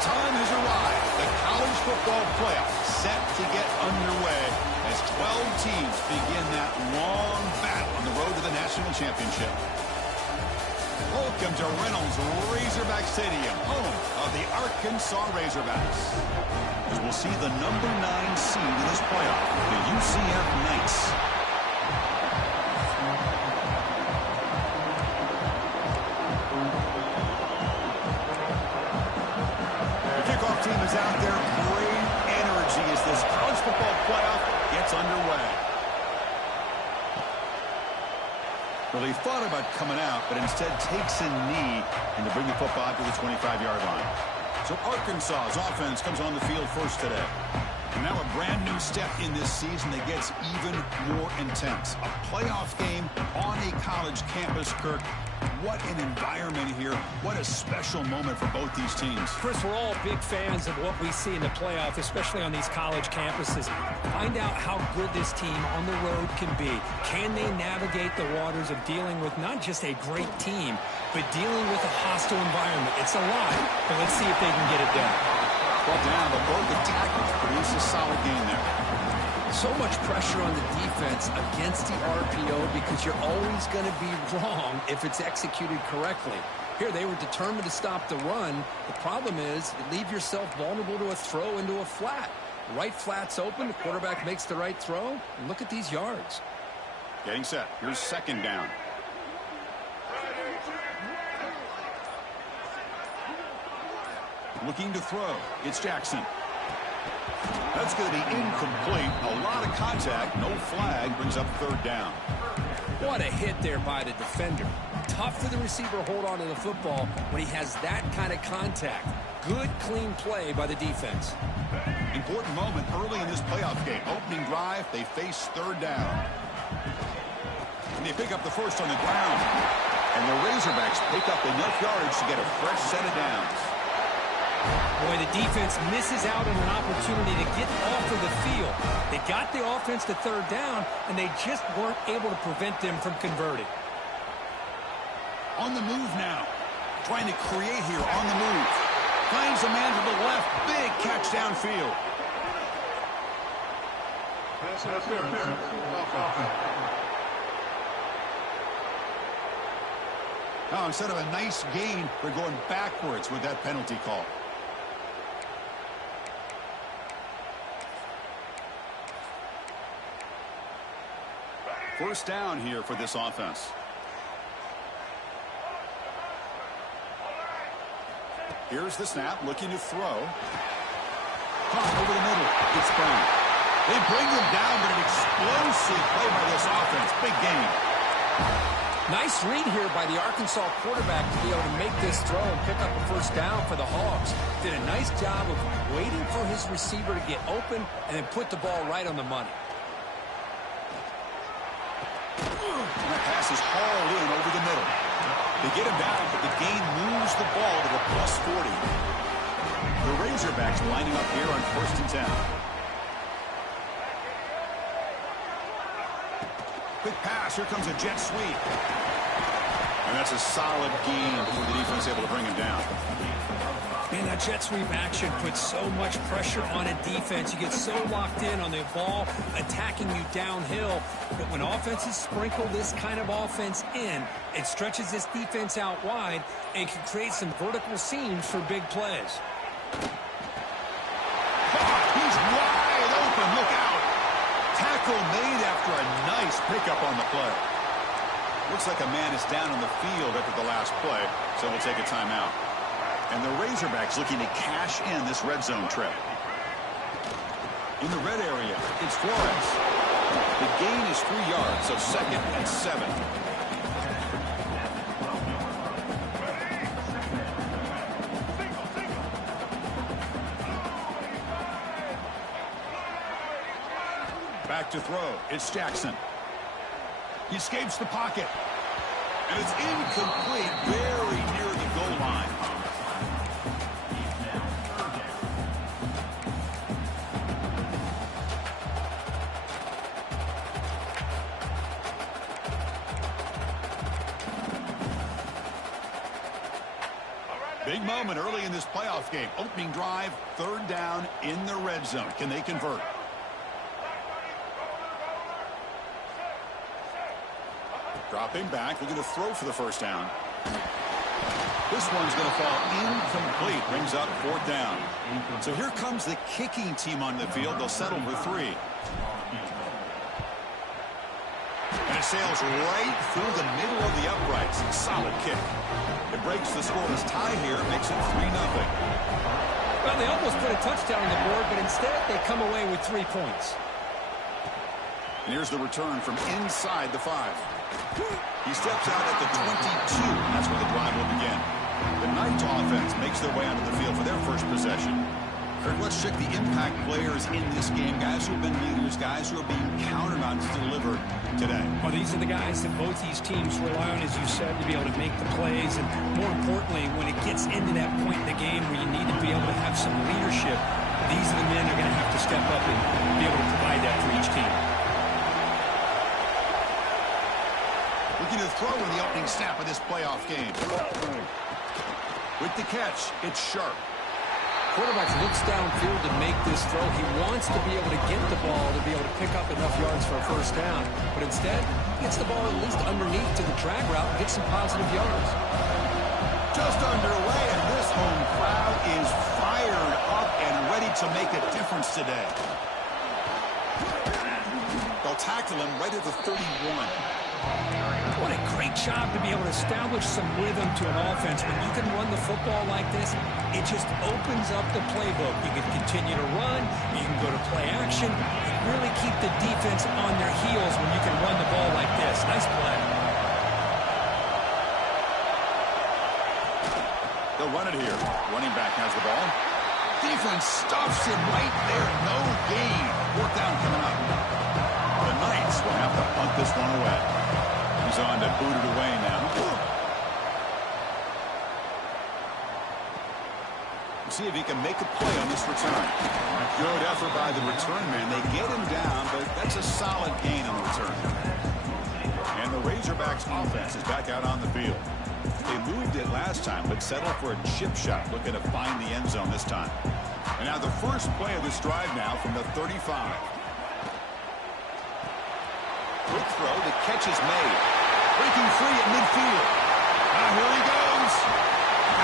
time has arrived. The college football playoff set to get underway as 12 teams begin that long battle on the road to the national championship. Welcome to Reynolds Razorback Stadium, home of the Arkansas Razorbacks. As we'll see the number 9 seed in this playoff, the UCF Knights. The kickoff team is out there. Great energy as this college football playoff gets underway. Well, he thought about coming out, but instead takes a knee and to bring the football to the 25-yard line. So Arkansas's offense comes on the field first today. And now a brand new step in this season that gets even more intense. A playoff game on a college campus, Kirk. What an environment here. What a special moment for both these teams. Chris, we're all big fans of what we see in the playoff, especially on these college campuses. Find out how good this team on the road can be. Can they navigate the waters of dealing with not just a great team, but dealing with a hostile environment? It's a lot, but let's see if they can get it done. Well, down, but both the tackles produce a solid game there. So much pressure on the defense against the RPO because you're always going to be wrong if it's executed correctly. Here, they were determined to stop the run. The problem is you leave yourself vulnerable to a throw into a flat. The right flat's open. The quarterback makes the right throw. And look at these yards. Getting set. Here's second down. Looking to throw. It's Jackson. That's going to be incomplete. A lot of contact. No flag. Brings up third down. What a hit there by the defender. Tough for the receiver to hold on to the football when he has that kind of contact. Good, clean play by the defense. Important moment early in this playoff game. Opening drive. They face third down. And they pick up the first on the ground. And the Razorbacks pick up enough yardage to get a fresh set of downs. Boy, the defense misses out on an opportunity to get off of the field. They got the offense to third down, and they just weren't able to prevent them from converting. On the move now. Trying to create here on the move. Finds a man to the left. Big catch downfield. Now, instead of a nice gain, they're going backwards with that penalty call. First down here for this offense. Here's the snap, looking to throw. Caught over the middle. It's Brown. They bring them down, but an explosive play by this offense. Big game. Nice read here by the Arkansas quarterback to be able to make this throw and pick up a first down for the Hogs. Did a nice job of waiting for his receiver to get open and then put the ball right on the money. And that pass is hauled in over the middle. They get him down, but the gain moves the ball to the plus 40. The Razorbacks lining up here on 1st and 10. Quick pass. Here comes a jet sweep. And that's a solid gain before the defense able to bring him down. Man, that jet sweep action puts so much pressure on a defense. You get so locked in on the ball attacking you downhill. But when offenses sprinkle this kind of offense in, it stretches this defense out wide and can create some vertical seams for big plays. He's wide open. Look out. Tackle made after a nice pickup on the play. Looks like a man is down on the field after the last play, so we'll take a timeout. And the Razorbacks looking to cash in this red zone trip. In the red area, it's Flores. The gain is 3 yards, so 2nd and 7. Back to throw. It's Jackson. He escapes the pocket. And it's incomplete, very near the goal line. Big moment early in this playoff game. Opening drive, third down in the red zone. Can they convert? Dropping back, looking to throw for the first down. This one's going to fall incomplete. Brings up fourth down. So here comes the kicking team on the field. They'll settle for 3. And it sails right through the middle of the uprights. Solid kick. It breaks the scoreless tie here. Makes it 3-0. Well, they almost put a touchdown on the board, but instead they come away with 3 points. And here's the return from inside the 5. He steps out at the 22. That's where the drive will begin. The Knights offense makes their way onto the field for their first possession. Kirk, let's check the impact players in this game. Guys who have been leaders, guys who are being counted on to deliver today. Well, these are the guys that both these teams rely on, as you said, to be able to make the plays. And more importantly, when it gets into that point in the game where you need to be able to have some leadership, these are the men who are going to have to step up and be able to provide that for each team. Looking to throw in the opening snap of this playoff game. With the catch, it's Sharp. Quarterback looks downfield to make this throw. He wants to be able to get the ball to be able to pick up enough yards for a first down. But instead, he gets the ball at least underneath to the drag route and gets some positive yards. Just underway, and this home crowd is fired up and ready to make a difference today. They'll tackle him right at the 31. What a great job to be able to establish some rhythm to an offense. When you can run the football like this, it just opens up the playbook. You can continue to run, you can go to play action, and really keep the defense on their heels when you can run the ball like this. Nice play. They'll run it here. Running back has the ball. Defense stops him right there. No gain. Fourth down coming up. The Knights will have to punt this one away. He's on to boot it away now. We'll see if he can make a play on this return. Good effort by the return man. They get him down, but that's a solid gain on the return. And the Razorbacks offense is back out on the field. They moved it last time, but settled for a chip shot, looking to find the end zone this time. And now the first play of this drive now from the 35. Quick throw, the catch is made. Breaking free at midfield. Now here he goes.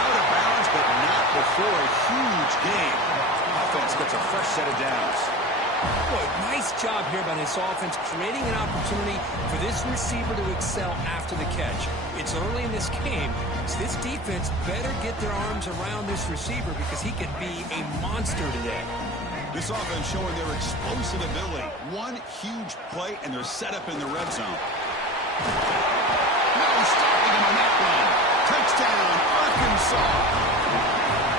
Out of bounds, but not before a huge gain. Offense gets a fresh set of downs. Boy, nice job here by this offense, creating an opportunity for this receiver to excel after the catch. It's early in this game, so this defense better get their arms around this receiver because he could be a monster today. This offense showing their explosive ability. One huge play, and they're set up in the red zone. No stopping him on that run. Touchdown, Arkansas.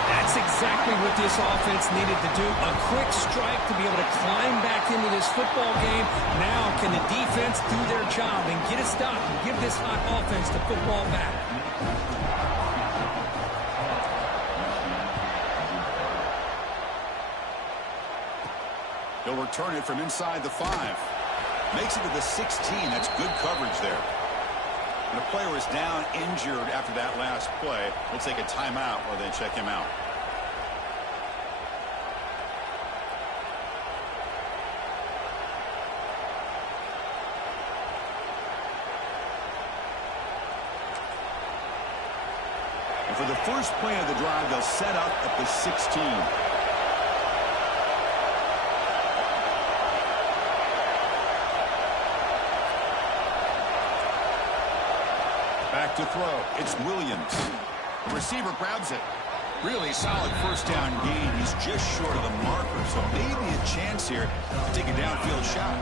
That's exactly what this offense needed to do. A quick strike to be able to climb back into this football game. Now can the defense do their job and get a stop and give this hot offense the football back? He'll return it from inside the 5. Makes it to the 16. That's good coverage there. And the player is down injured after that last play. We'll take a timeout or they check him out. And for the first play of the drive, they'll set up at the 16. Back to throw. It's Williams. The receiver grabs it. Really solid first down gain. He's just short of the marker, so maybe a chance here to take a downfield shot.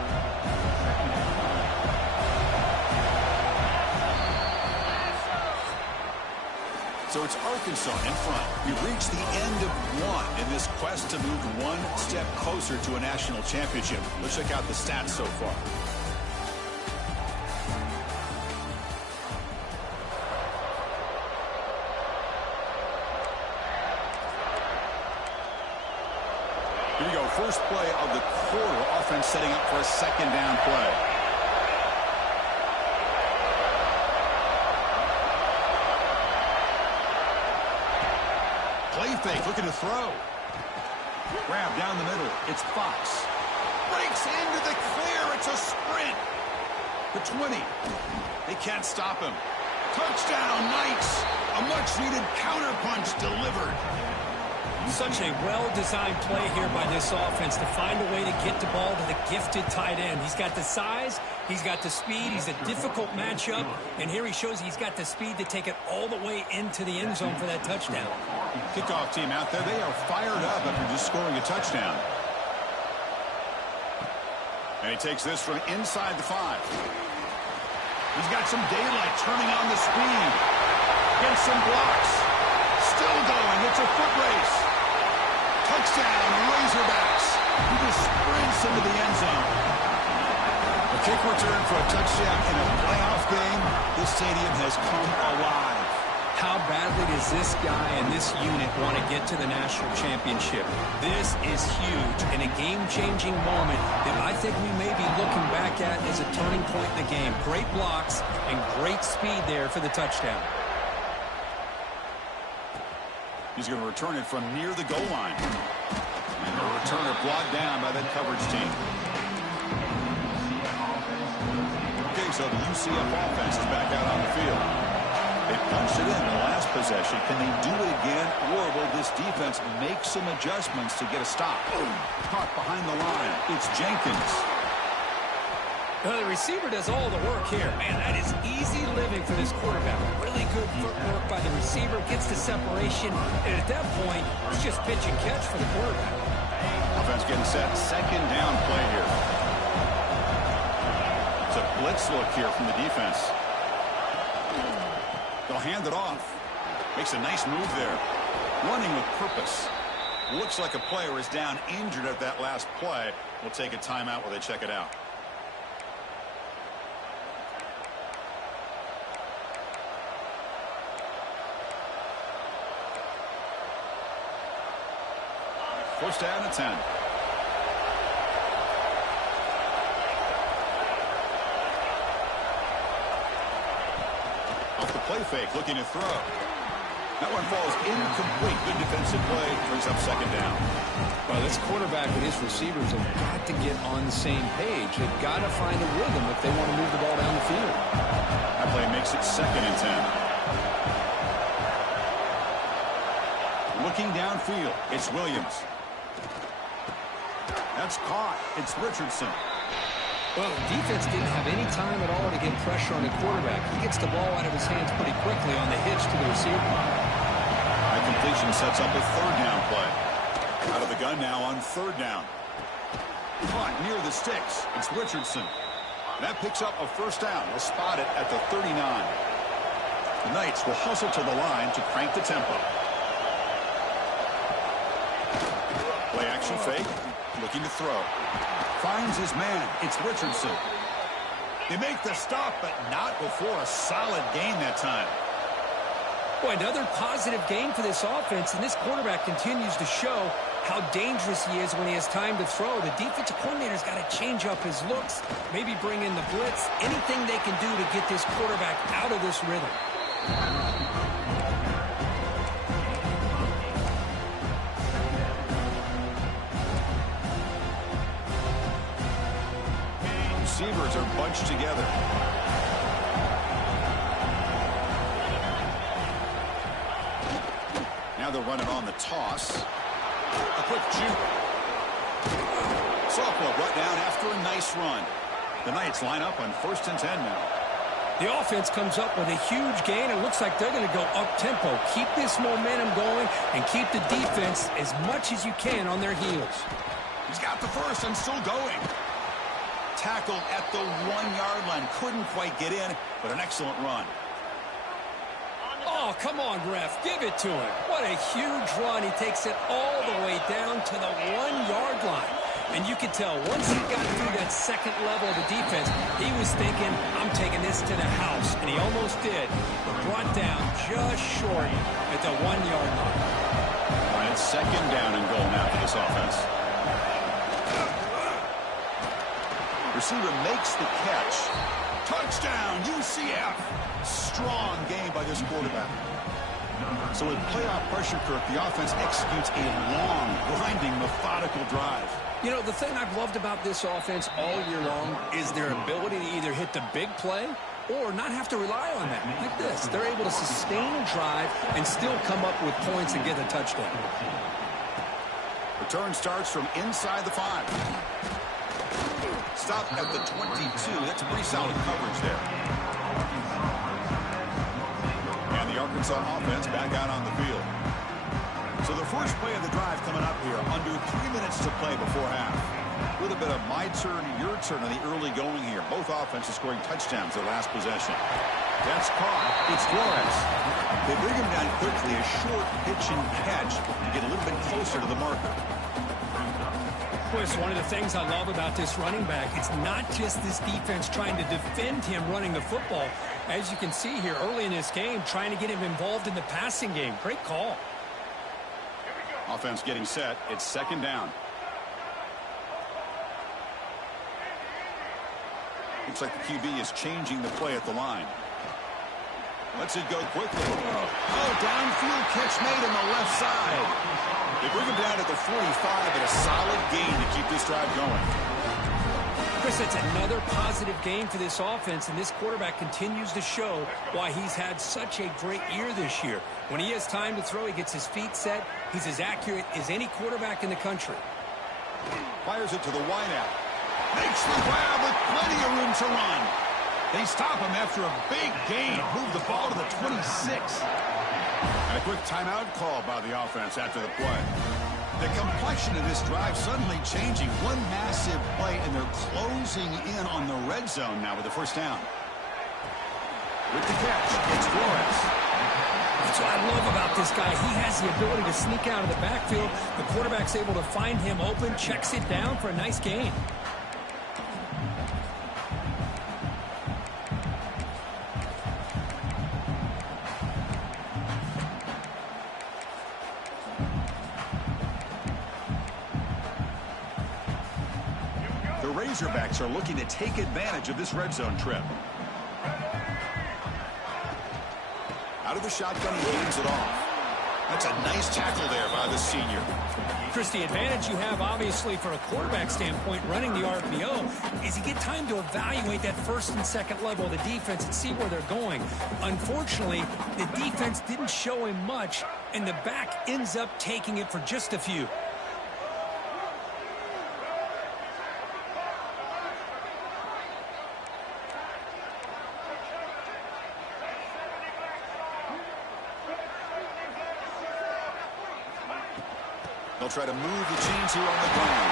So it's Arkansas in front. We've reached the end of one in this quest to move one step closer to a national championship. Let's check out the stats so far. Here we go. First play of the quarter. Offense setting up for a second down play. Play fake, looking to throw. Grab down the middle. It's Fox. Breaks into the clear. It's a sprint. The 20. They can't stop him. Touchdown, Knights. A much-needed counterpunch delivered. Such a well-designed play here by this offense to find a way to get the ball to the gifted tight end. He's got the size, he's got the speed, he's a difficult matchup, and here he shows he's got the speed to take it all the way into the end zone for that touchdown. Kickoff team out there, they are fired up after just scoring a touchdown. And he takes this from inside the 5. He's got some daylight turning on the speed. Gets some blocks. Still going. It's a foot race. Touchdown, Razorbacks. He just sprints into the end zone. A kick return for a touchdown in a playoff game. This stadium has come alive. How badly does this guy and this unit want to get to the national championship? This is huge and a game-changing moment that I think we may be looking back at as a turning point in the game. Great blocks and great speed there for the touchdown. He's going to return it from near the goal line. And the returner blocked down by that coverage team. Okay, so the UCF offense is back out on the field. They punched it in the last possession. Can they do it again, or will this defense make some adjustments to get a stop? Caught behind the line. It's Jenkins. Well, the receiver does all the work here. Man, that is easy living for this quarterback. Really good footwork by the receiver. Gets the separation. And at that point, it's just pitch and catch for the quarterback. Offense getting set. Second down play here. It's a blitz look here from the defense. They'll hand it off. Makes a nice move there. Running with purpose. Looks like a player is down injured at that last play. We'll take a timeout while they check it out. First down at 10. Off the play fake, looking to throw. That one falls incomplete. Good defensive play, brings up second down. Well, this quarterback and his receivers have got to get on the same page. They've got to find a rhythm if they want to move the ball down the field. That play makes it second and 10. Looking downfield, it's Williams. That's caught. It's Richardson. Well, the defense didn't have any time at all to get pressure on the quarterback. He gets the ball out of his hands pretty quickly on the hitch to the receiver. That completion sets up a third down play. Out of the gun now on third down. Caught near the sticks. It's Richardson. That picks up a first down. We'll spot it at the 39. The Knights will hustle to the line to crank the tempo. Play action fake. Looking to throw. Finds his man. It's Richardson. They make the stop, but not before a solid gain that time. Boy, another positive game for this offense, and this quarterback continues to show how dangerous he is when he has time to throw. The defensive coordinator's got to change up his looks, maybe bring in the blitz, anything they can do to get this quarterback out of this rhythm. Receivers are bunched together. Now they're running on the toss. A quick juke. Sophomore brought down after a nice run. The Knights line up on 1st and 10 now. The offense comes up with a huge gain. It looks like they're going to go up-tempo. Keep this momentum going and keep the defense as much as you can on their heels. He's got the first and still going. Tackled at the 1-yard line. Couldn't quite get in, but an excellent run. Oh, come on, ref. Give it to him. What a huge run. He takes it all the way down to the 1-yard line. And you could tell once he got through that second level of the defense, he was thinking, I'm taking this to the house. And he almost did, but brought down just short at the 1-yard line. All right, it's second down and goal now for this offense. Receiver makes the catch. Touchdown, UCF. Strong game by this quarterback. So with playoff pressure, Kirk, the offense executes a long, grinding, methodical drive. You know, the thing I've loved about this offense all year long is their ability to either hit the big play or not have to rely on that. Like this, they're able to sustain a drive and still come up with points and get a touchdown. Return starts from inside the 5. Stop at the 22. That's a pretty solid coverage there. And the Arkansas offense back out on the field. So the first play of the drive coming up here, under 3 minutes to play before half. A little bit of my turn, your turn on the early going here. Both offenses scoring touchdowns their last possession. That's caught. It's Flores. They bring him down quickly, a short pitch and catch to get a little bit closer to the marker. Chris, one of the things I love about this running back, it's not just this defense trying to defend him running the football. As you can see here early in this game, trying to get him involved in the passing game. Great call. Offense getting set. It's second down. Looks like the QB is changing the play at the line. Lets it go quickly. Oh, downfield catch made on the left side. They bring him down at the 45, but a solid gain to keep this drive going. Chris, it's another positive game for this offense, and this quarterback continues to show why he's had such a great year this year. When he has time to throw, he gets his feet set. He's as accurate as any quarterback in the country. Fires it to the wideout. Makes the grab with plenty of room to run. They stop him after a big gain. Move the ball to the 26. And a quick timeout call by the offense after the play. The complexion of this drive suddenly changing. One massive play, and they're closing in on the red zone now with the first down. With the catch, it's Flores. That's what I love about this guy. He has the ability to sneak out of the backfield. The quarterback's able to find him open, checks it down for a nice gain. The Razorbacks are looking to take advantage of this red zone trip. Out of the shotgun, he gains it off. That's a nice tackle there by the senior. Chris, the advantage you have, obviously, for a quarterback standpoint, running the RPO, is you get time to evaluate that first and second level of the defense and see where they're going. Unfortunately, the defense didn't show him much, and the back ends up taking it for just a few. They'll try to move the chains here on the ground.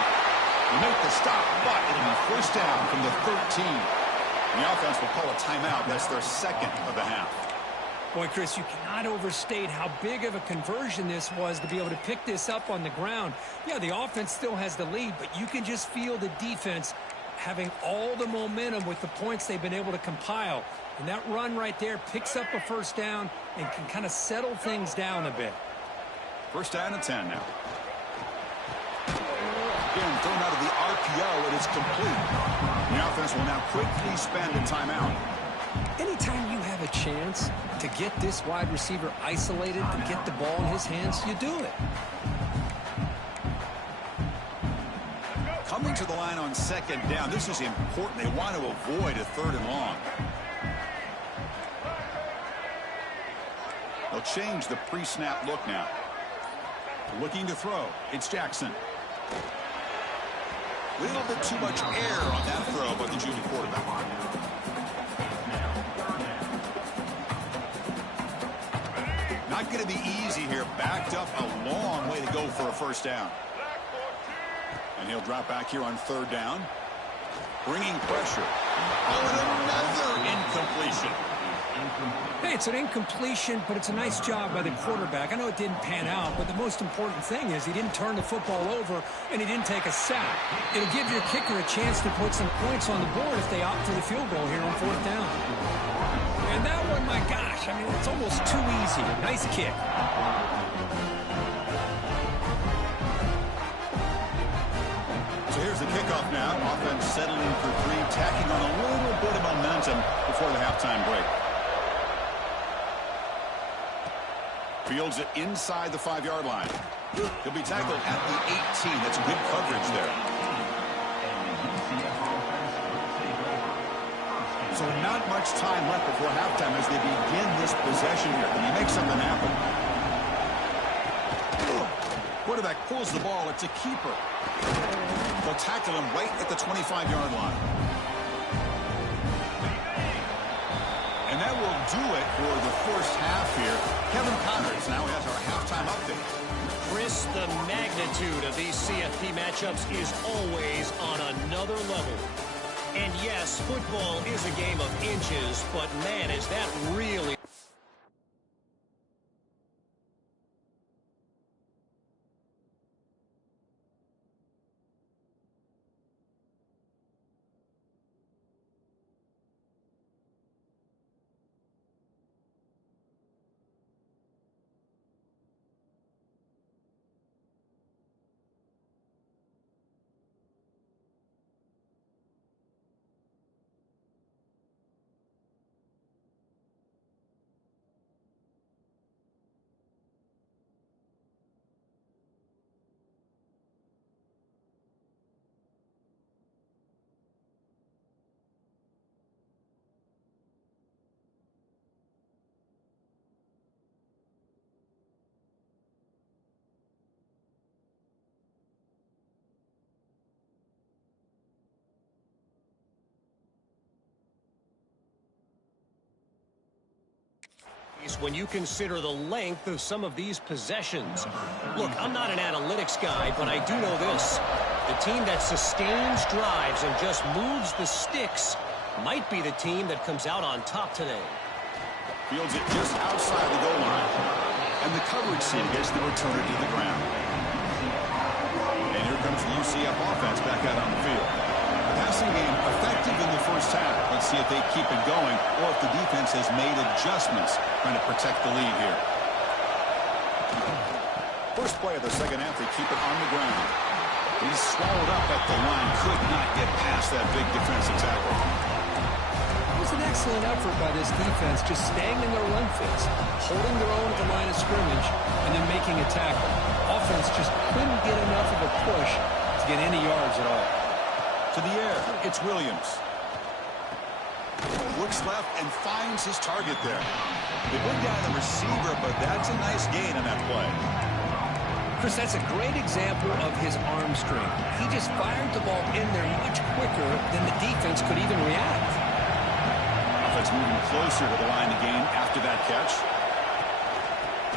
They make the stop, but it'll be first down from the 13. And the offense will call a timeout. That's their second of the half. Boy, Chris, you cannot overstate how big of a conversion this was to be able to pick this up on the ground. Yeah, the offense still has the lead, but you can just feel the defense having all the momentum with the points they've been able to compile. And that run right there picks up a first down and can kind of settle things down a bit. First down and 10 now. Again, thrown out of the RPO, and it's complete. The offense will now quickly spend a timeout. Anytime you have a chance to get this wide receiver isolated and get the ball in his hands, you do it. Coming to the line on second down, this is important. They want to avoid a third and long. They'll change the pre-snap look now. Looking to throw. It's Jackson. A little bit too much air on that throw by the junior quarterback. Not going to be easy here. Backed up a long way to go for a first down. And he'll drop back here on third down. Bringing pressure. Oh, and another incompletion. Hey, it's an incompletion, but it's a nice job by the quarterback. I know it didn't pan out, but the most important thing is he didn't turn the football over and he didn't take a sack. It'll give your kicker a chance to put some points on the board if they opt for the field goal here on fourth down. And that one, my gosh, I mean, it's almost too easy. Nice kick. So here's the kickoff now. Offense settling for three, tacking on a little bit of momentum before the halftime break. Fields it inside the 5-yard line. He'll be tackled at the 18. That's good coverage there. So not much time left before halftime as they begin this possession here. Can you make something happen? Quarterback pulls the ball. It's a keeper. They'll tackle him right at the 25-yard line. And that will do it for the first half here. Kevin Connors now has our halftime update. Chris, the magnitude of these CFP matchups is always on another level. And yes, football is a game of inches, but man, is that really... when you consider the length of some of these possessions. Look, I'm not an analytics guy, but I do know this. The team that sustains drives and just moves the sticks might be the team that comes out on top today. Fields it just outside the goal line. And the coverage team gets the returner to the ground. And here comes the UCF offense back out on the field. The passing game effective in the first half. Let's see if they keep it going or if the defense has made adjustments trying to protect the lead here. First play of the second half, they keep it on the ground. He's swallowed up at the line. Could not get past that big defensive tackle. It was an excellent effort by this defense, just staying in their run fits, holding their own at the line of scrimmage, and then making a tackle. Offense just couldn't get enough of a push to get any yards at all. To the air, it's Williams. Looks left and finds his target there. They bring down the receiver, but that's a nice gain on that play. Chris, that's a great example of his arm strength. He just fired the ball in there much quicker than the defense could even react. Offense moving closer to the line to gain after that catch.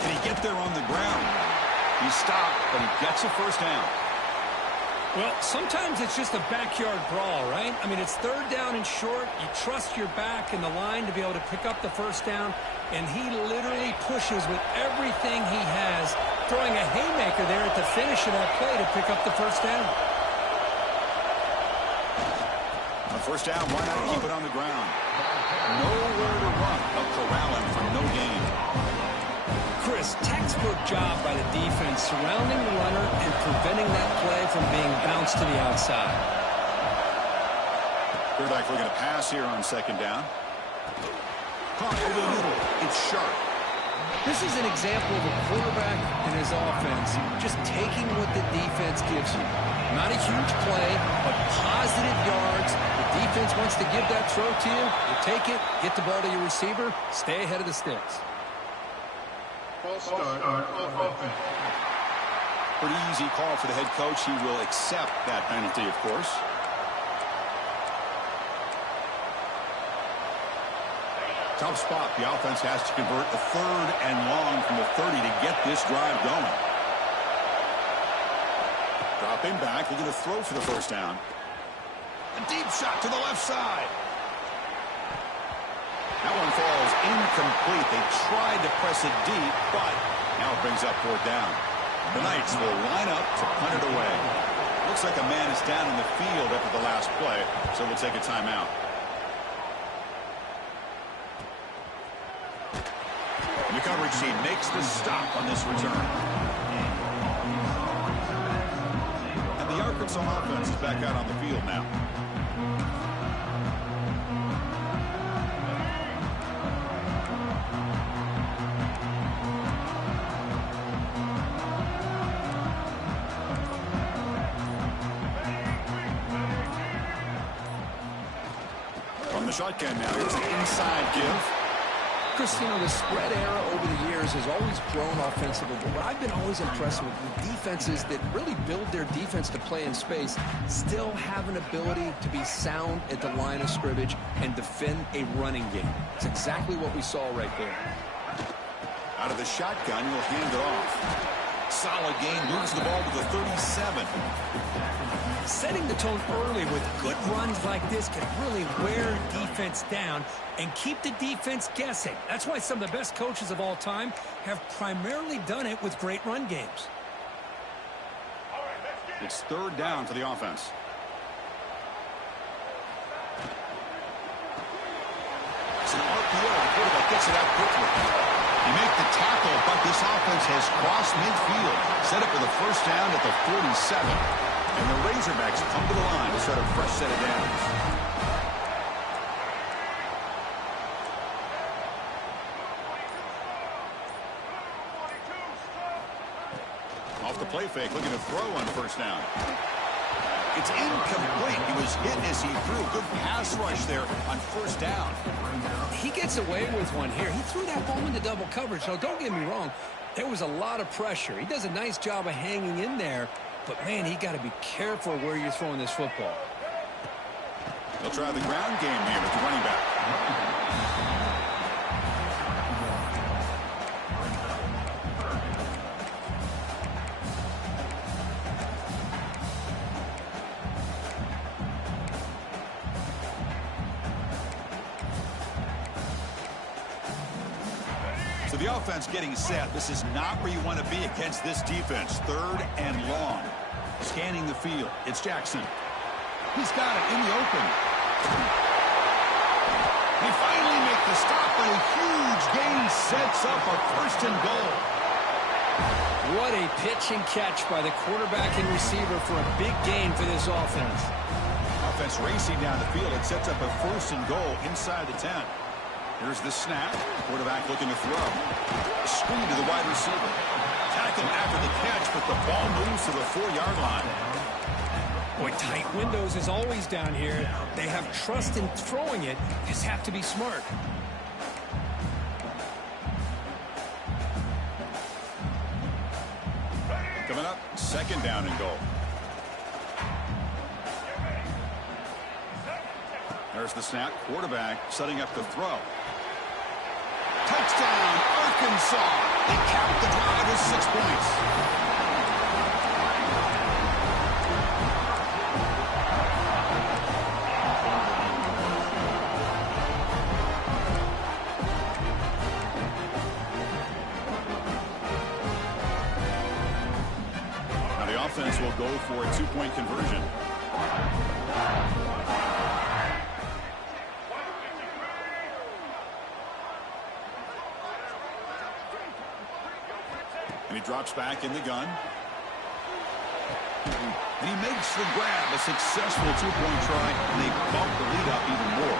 Can he get there on the ground? He stopped, but he gets a first down. Well, sometimes it's just a backyard brawl, right? I mean, it's third down and short. You trust your back in the line to be able to pick up the first down, and he literally pushes with everything he has, throwing a haymaker there at the finish of that play to pick up the first down. On first down, why not keep it on the ground? Nowhere to run. They'll corral him for no gain. Chris, textbook job by the defense surrounding the runner and preventing that play from being bounced to the outside. Quarterback looking to pass here on second down. Caught over the middle. It's sharp. This is an example of a quarterback and his offense just taking what the defense gives you. Not a huge play, but positive yards. The defense wants to give that throw to you. You take it, get the ball to your receiver, stay ahead of the sticks. Pretty easy call for the head coach. He will accept that penalty, of course. Tough spot. The offense has to convert a third and long from the 30 to get this drive going. Dropping back, looking to throw for the first down. A deep shot to the left side. That one falls incomplete. They tried to press it deep, but now it brings up fourth down. The Knights will line up to punt it away. Looks like a man is down in the field after the last play, so we'll take a timeout. The coverage team makes the stop on this return. And the Arkansas offense is back out on the field now. In the shotgun now, here's an inside give. Chris, you know, the spread era over the years has always grown offensively, but what I've been always impressed with defenses that really build their defense to play in space still have an ability to be sound at the line of scrimmage and defend a running game. It's exactly what we saw right there. Out of the shotgun, he'll hand it off. Solid gain, moves the ball to the 37. Setting the tone early with good runs like this can really wear defense down and keep the defense guessing. That's why some of the best coaches of all time have primarily done it with great run games. It's third down for the offense. It's an RPO. The quarterback gets it out quickly. They make the tackle, but this offense has crossed midfield. Set up for the first down at the 47. And the Razorbacks come to the line to start a fresh set of downs. Off the play fake, looking to throw on first down. It's incomplete. He was hit as he threw. Good pass rush there on first down. He gets away with one here. He threw that ball into double coverage. Now, don't get me wrong. There was a lot of pressure. He does a nice job of hanging in there. But, man, he got to be careful where you're throwing this football. They'll try the ground game here with the running back. So the offense getting set. This is not where you want to be against this defense. Third and long. Scanning the field. It's Jackson. He's got it in the open. They finally make the stop, but a huge gain sets up a first and goal. What a pitch and catch by the quarterback and receiver for a big gain for this offense. Offense racing down the field. It sets up a first and goal inside the 10. Here's the snap. Quarterback looking to throw. Screen to the wide receiver. Tackle after the catch, but the ball moves to the 4-yard line. Boy, tight windows is always down here. They have trust in throwing it. Just have to be smart. Coming up, second down and goal. There's the snap. Quarterback setting up the throw. Touchdown, Arkansas. They cap the drive with 6 points. Now the offense will go for a 2-point conversion. And he drops back in the gun. And he makes the grab, a successful 2-point try, and they bump the lead up even more.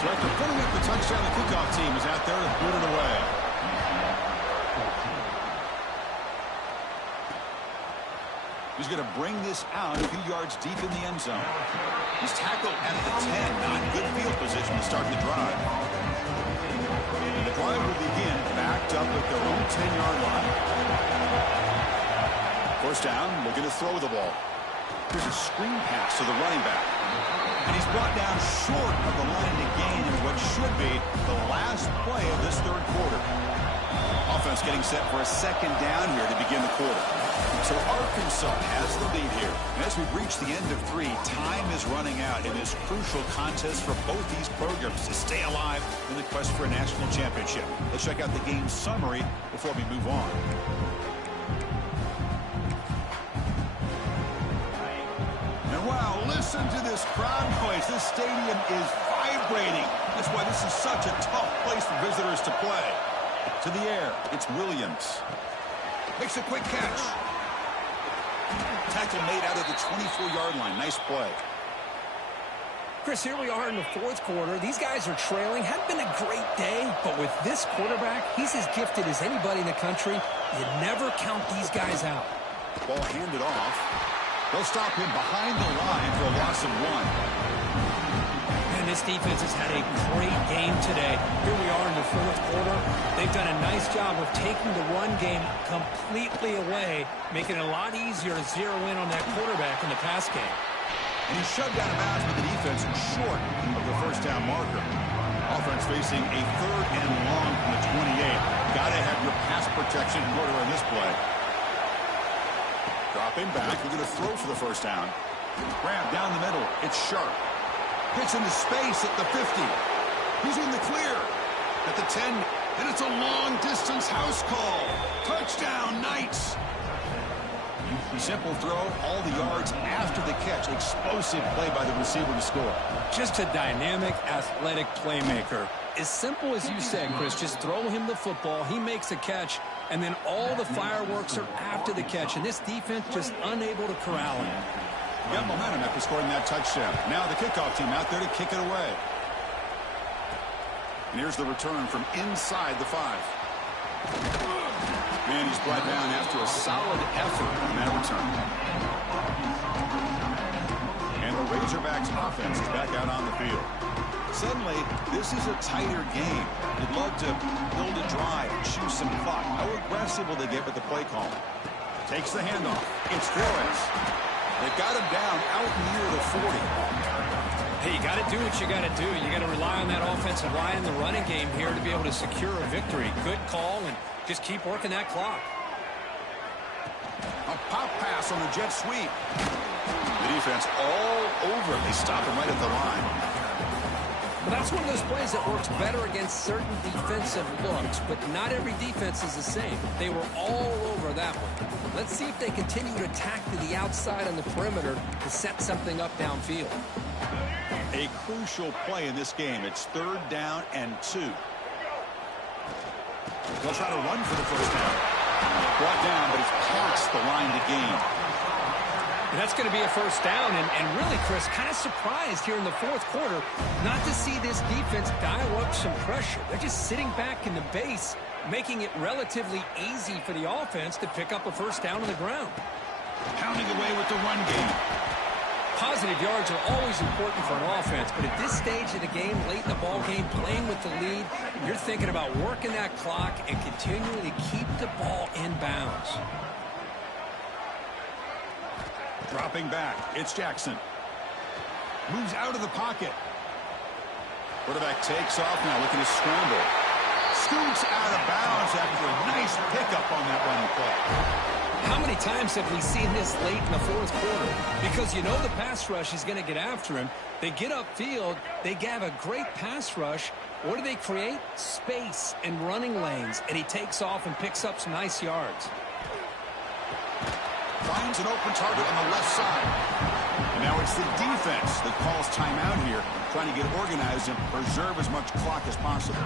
So after putting up the touchdown, the kickoff team is out there to boot it away. He's going to bring this out a few yards deep in the end zone. He's tackled at the 10, not good field position to start the drive. And the drive will begin backed up at their own 10-yard line. First down, looking to throw the ball. Here's a screen pass to the running back. And he's brought down short of the line to gain in what should be the last play of this third quarter. Offense getting set for a second down here to begin the quarter. So Arkansas has the lead here. And as we've reached the end of 3, time is running out in this crucial contest for both these programs to stay alive in the quest for a national championship. Let's check out the game summary before we move on. And wow, listen to this crowd noise. This stadium is vibrating. That's why this is such a tough place for visitors to play. To the air, it's Williams. Makes a quick catch. Tackle made out of the 24-yard line. Nice play. Chris, here we are in the fourth quarter. These guys are trailing. Hadn't been a great day, but with this quarterback, he's as gifted as anybody in the country. You never count these guys out. Ball handed off. They'll stop him behind the line for a loss of 1. And this This defense has had a great game today. Here we are in the fourth quarter. They've done a nice job of taking the run game completely away, making it a lot easier to zero in on that quarterback in the pass game. And he's shoved out of bounds with the defense short of the first down marker. Offense facing a 3rd and long from the 28. Got to have your pass protection in order on this play. Dropping back. We're going to throw for the first down. Grab down the middle. It's sharp. Gets into space at the 50. He's in the clear. At the 10. And it's a long-distance house call. Touchdown, Knights. Simple throw, all the yards after the catch. Explosive play by the receiver to score. Just a dynamic, athletic playmaker. As simple as you said, Chris, just throw him the football, he makes a catch, and then all the fireworks are after the catch, and this defense just unable to corral him. Got momentum after scoring that touchdown. Now the kickoff team out there to kick it away. And here's the return from inside the 5. And he's brought down after a solid effort on that return. And the Razorbacks offense is back out on the field. Suddenly, this is a tighter game. You'd love to build a drive, choose some clock. How aggressive will they get with the play call? Takes the handoff. It's Flores. They've got him down out near the 40. Hey, you got to do what you got to do. You got to rely on that offensive line in the running game here to be able to secure a victory. Good call, and just keep working that clock. A pop pass on the jet sweep. The defense all over it. They stop him right at the line. Well, that's one of those plays that works better against certain defensive looks, but not every defense is the same. They were all over that one. Let's see if they continue to attack to the outside on the perimeter to set something up downfield. A crucial play in this game. It's 3rd down and 2. They'll try to run for the first down. Brought down, but it's past the line to gain. And that's going to be a first down. And really, Chris, kind of surprised here in the fourth quarter not to see this defense dial up some pressure. They're just sitting back in the base, making it relatively easy for the offense to pick up a first down on the ground. Pounding away with the run game. Positive yards are always important for an offense, but at this stage of the game, late in the ball game, playing with the lead, you're thinking about working that clock and continuing to keep the ball in bounds. Dropping back, it's Jackson. Moves out of the pocket. Quarterback takes off now, looking to scramble. Scoots out of bounds after a nice pickup on that running play. How many times have we seen this late in the fourth quarter? Because you know the pass rush is going to get after him. They get upfield. They have a great pass rush. What do they create? Space and running lanes. And he takes off and picks up some nice yards. Finds an open target on the left side. And now it's the defense that calls timeout here, trying to get organized and preserve as much clock as possible.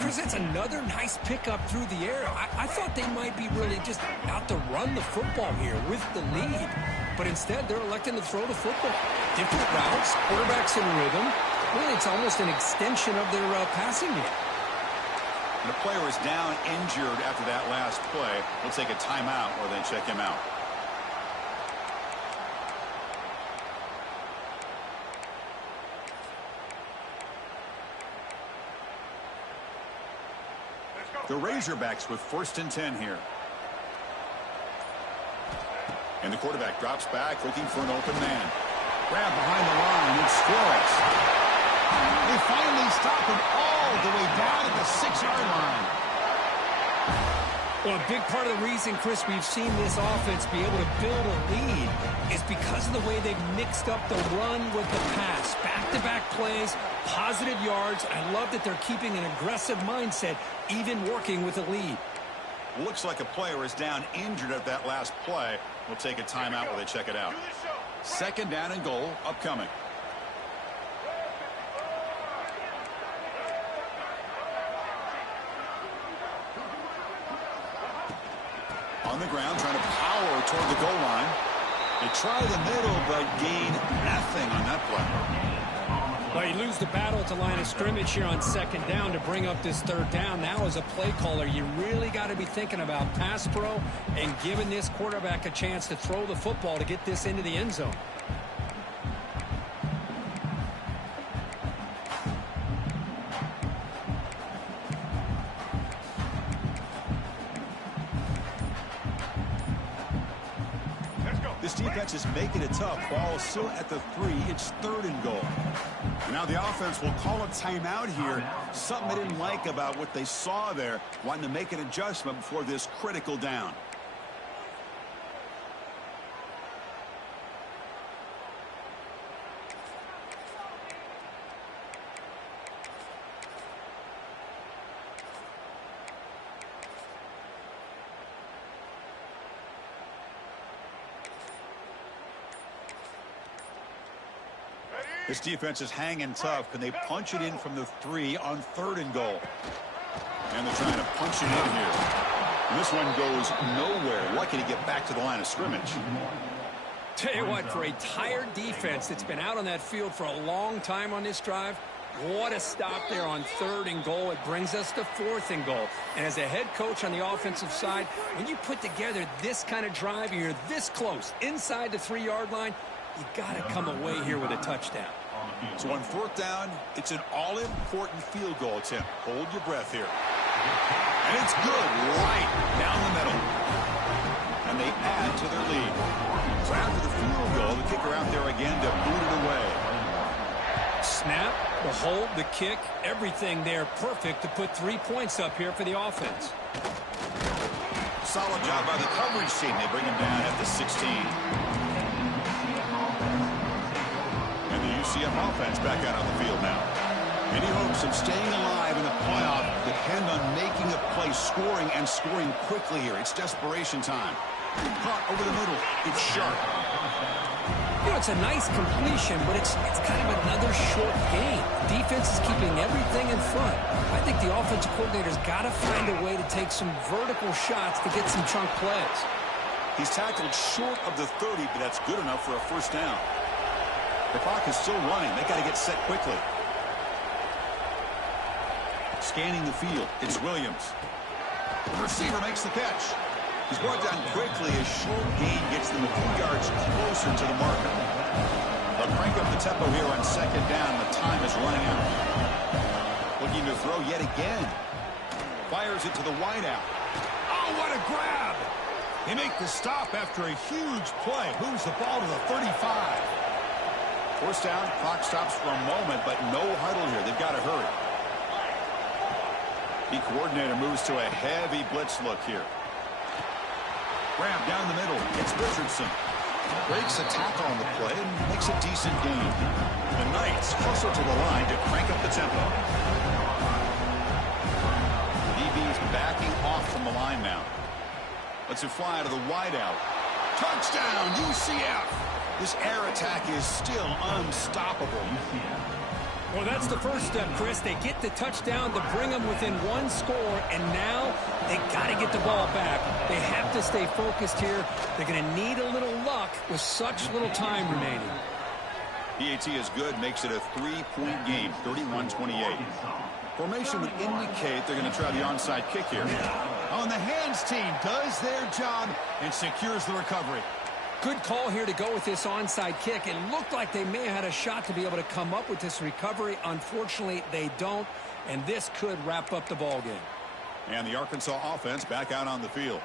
Chris, it's another nice pickup through the air. I thought they might be really just out to run the football here with the lead. But instead, they're electing to throw the football. Different routes, quarterbacks in rhythm. Really, it's almost an extension of their passing game. And the player is down injured after that last play. We'll take a timeout or then check him out. The Razorbacks with 1st and 10 here. And the quarterback drops back, looking for an open man. Grab behind the line, it's Flores. They finally stop him all the way down at the 6-yard line. Well, a big part of the reason, Chris, we've seen this offense be able to build a lead is because of the way they've mixed up the run with the pass. Back-to-back plays, positive yards. I love that they're keeping an aggressive mindset, even working with a lead. Looks like a player is down injured at that last play. We'll take a timeout while they check it out. 2nd down and goal upcoming. On the ground, trying to power toward the goal line. They try the middle, but gain nothing on that play. Well, you lose the battle at the line of scrimmage here on 2nd down to bring up this 3rd down. Now, as a play caller, you really got to be thinking about pass pro and giving this quarterback a chance to throw the football to get this into the end zone. This defense is making it tough. Ball still at the 3. It's 3rd and goal. And now the offense will call a timeout here. Something they didn't like about what they saw there. Wanting to make an adjustment before this critical down. This defense is hanging tough. Can they punch it in from the 3 on 3rd and goal? And they're trying to punch it in here. And this one goes nowhere. Lucky to get back to the line of scrimmage. Tell you what, for a tired defense that's been out on that field for a long time on this drive, what a stop there on 3rd and goal. It brings us to 4th and goal. And as a head coach on the offensive side, when you put together this kind of drive and you're this close inside the 3-yard line, you got to come away here with a touchdown. So on 4th down, it's an all-important field goal attempt. Hold your breath here. And it's good right down the middle. And they add to their lead. So after the field goal, the kicker out there again to boot it away. Snap, the hold, the kick, everything there perfect to put 3 points up here for the offense. Solid job by the coverage team. They bring him down at the 16. UCF offense back out on the field now. Any hopes of staying alive in the playoff depend on making a play, scoring, and scoring quickly here. It's desperation time. Caught over the middle. It's sharp. You know, it's a nice completion, but it's kind of another short game. Defense is keeping everything in front. I think the offensive coordinator's got to find a way to take some vertical shots to get some chunk plays. He's tackled short of the 30, but that's good enough for a 1st down. The clock is still running. They got to get set quickly. Scanning the field. It's Williams. The receiver makes the catch. He's brought down quickly as short gain gets them a few yards closer to the marker. They'll crank up the tempo here on 2nd down. The time is running out. Looking to throw yet again. Fires it to the wideout. Oh, what a grab! They make the stop after a huge play. Moves the ball to the 35. 1st down, clock stops for a moment, but no huddle here. They've got to hurry. The coordinator moves to a heavy blitz look here. Grab down the middle. It's Richardson. Breaks a tackle on the play and makes a decent gain. The Knights hustle to the line to crank up the tempo. DB's backing off from the line now. Lets it fly to the wideout. Touchdown, UCF! This air attack is still unstoppable. Well, that's the first step, Chris. They get the touchdown to bring them within 1 score, and now they got to get the ball back. They have to stay focused here. They're going to need a little luck with such little time remaining. PAT is good, makes it a 3-point game, 31-28. Formation would indicate they're going to try the onside kick here. On the hands team does their job and secures the recovery. Good call here to go with this onside kick. It looked like they may have had a shot to be able to come up with this recovery. Unfortunately, they don't, and this could wrap up the ball game. And the Arkansas offense back out on the field.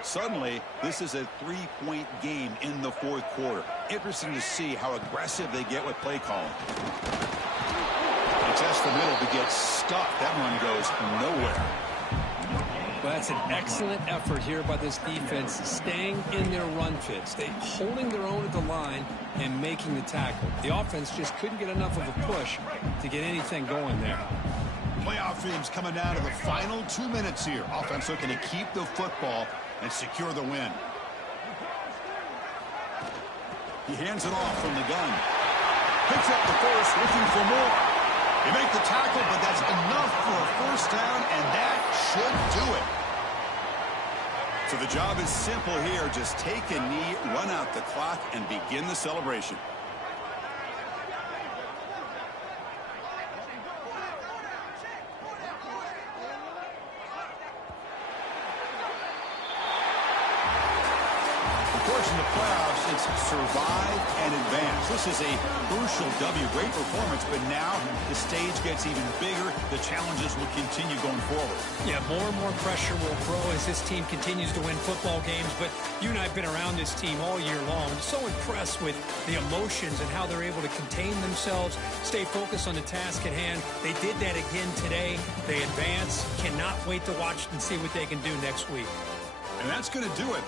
Suddenly, this is a 3-point game in the 4th quarter. Interesting to see how aggressive they get with play calling. They test the middle to get stuck. That one goes nowhere. Well, that's an excellent effort here by this defense, staying in their run fits. They holding their own at the line and making the tackle. The offense just couldn't get enough of a push to get anything going there. Playoff teams coming down to the final 2 minutes here. Offense looking to keep the football and secure the win. He hands it off from the gun. Picks up the first, looking for more. They make the tackle, but that's enough for a 1st down, and that should do it. So the job is simple here. Just take a knee, run out the clock, and begin the celebration. course, in the playoffs, it's survive and advance. This is a crucial W. Great performance, but now the stage gets even bigger. The challenges will continue going forward. Yeah, more and more pressure will grow as this team continues to win football games. But you and I have been around this team all year long. So impressed with the emotions and how they're able to contain themselves, stay focused on the task at hand. They did that again today. They advance. Cannot wait to watch and see what they can do next week. And that's going to do it